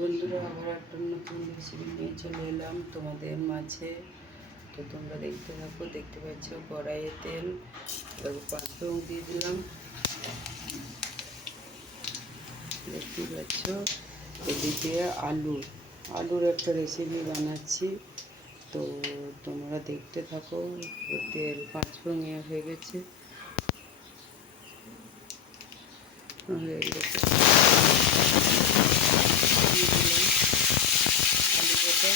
বন্ধুরা, আবার একটা নতুন রেসিপি নিয়ে চলে এলাম তোমাদের মাঝে। তো তোমরা দেখতে থাকো। দেখতে পাচ্ছ কড়াইয়ে তেল, এবার 5 ফোড়ন দিয়ে দিলাম। দেখতে পাচ্ছ এদিকে আলুর একটা রেসিপি বানাচ্ছি। তো তোমরা দেখতে থাকো। তেল 5 ফোড়ন হয়ে গেছে। আলু বটা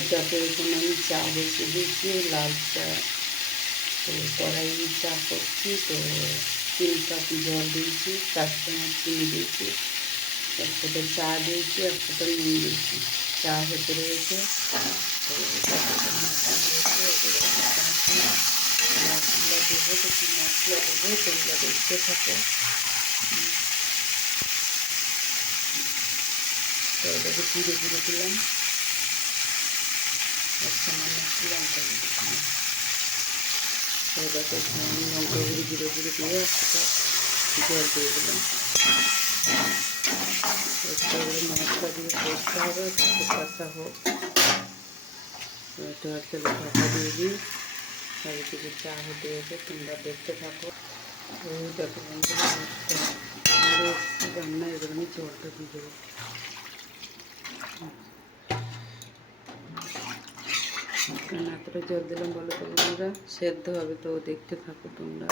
এটাতে এখানে আমি চা বসিয়ে দিয়েছি, লাল চা। তো কড়াই চা করছি, তো 3 কাপ জল দিয়েছি, 4 চামচ চিনি দিয়েছি, 1 ফোঁটা চা দিয়েছি, 1 ফোঁটা নুন দিয়েছি। চা হতে রয়েছে। তো মশলা দেবো, তো কি মশলা দেবো তোমরা দেখতে থাকো। তো এটাকে ধীরে ধীরে দিলাম। সামান্য একটু লঙ্কা দিয়ে দিলাম। এটাকে লঙ্কা গুঁড়ি ধীরে ধীরে দিয়ে একটা জল দিয়ে দিলাম। মশলা দিয়ে কষতে হবে, তারপর কষা হোক। এটা একটা ঢাকা দিয়ে দিই। চারিদিকে চা হতে হতে তোমরা দেখতে থাকো। ও দেখো বন্ধুরা, আমার রান্না এবার আমি জলটা দিয়ে দেবো। কেন এতটা জল দিলাম বলো তো বন্ধুরা? সেদ্ধ হবে, তো দেখতে থাকো তোমরা।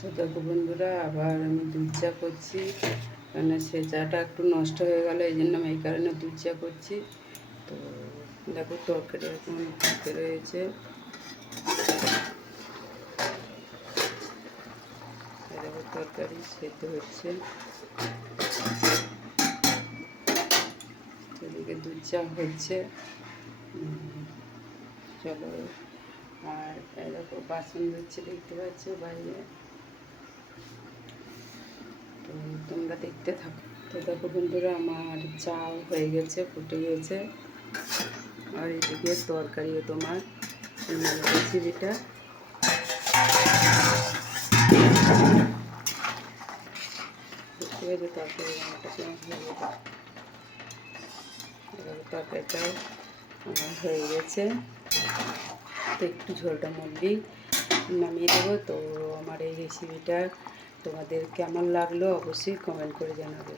তো দেখো বন্ধুরা, আবার আমি দুধ চা করছি, কেন সে চাটা একটু নষ্ট হয়ে গেল, এই জন্য আমি এই কারণে দুধ চা করছি। তো দেখো তরকারি এখন ফুটে রয়েছে। দেখো তরকারি সেদ্ধ হচ্ছে, এদিকে দুধ চা হচ্ছে। চলো, আর দেখো বাসন ধুচ্ছে, দেখতে পাচ্ছ বাইরে। তো তোমরা দেখতে থাকো। তো দেখো বন্ধুরা, আমার চাও হয়ে গেছে, ফুটে গেছে। আর এদিকে তরকারিও তোমার রেসিপিটা দেখতে পাচ্ছি। তরকারি তরকারিটাও আমার হয়ে গেছে। তো একটু ঝোলটা মরলেই নামিয়ে দেবো। তো আমার এই রেসিপিটা তোমাদের কেমন লাগলো অবশ্যই কমেন্ট করে জানাবে।